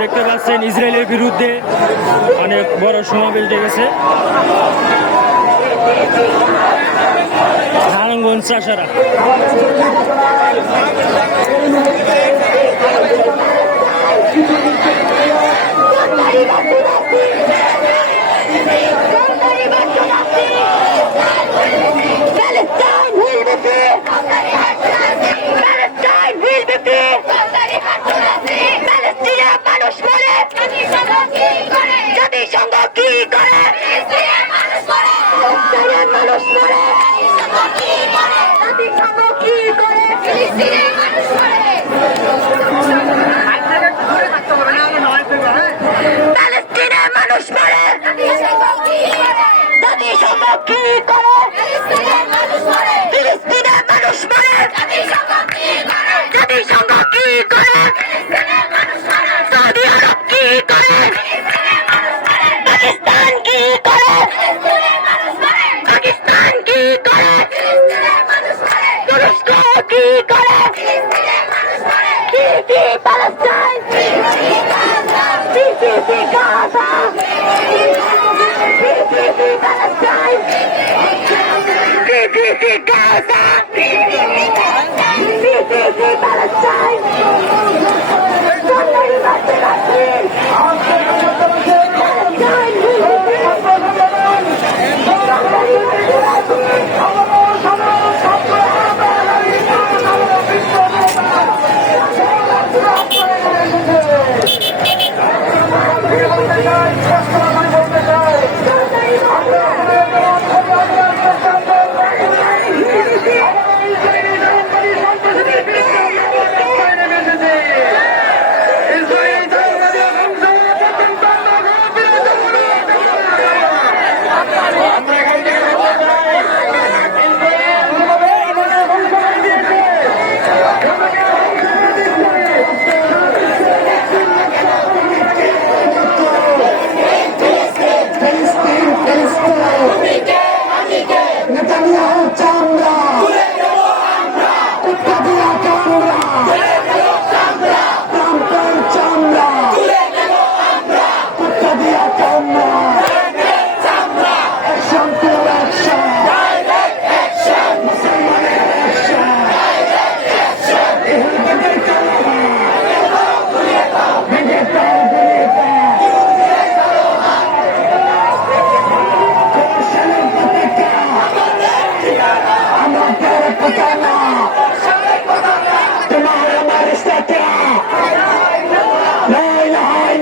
দেখতে পাচ্ছেন ইসরায়েলের বিরুদ্ধে অনেক বড় সমাবেশ ডেকেছে নারায়ণগঞ্জ চাষারা। জাতিসংঘ কি করে মানুষ মরে, জাতিসংঘ কি করে প্যালেস্টিনের মানুষ মরে, জাতিসংঘ কি করে ফিলিস্তিনের মানুষ মরে, জাতিসংঘ কি করে সৌদি আরব কি করে পাকিস্তান কি করে পাকিস্তান কি করে তুরস্ক কি করে Palestine Gaza Palestine Gaza Palestine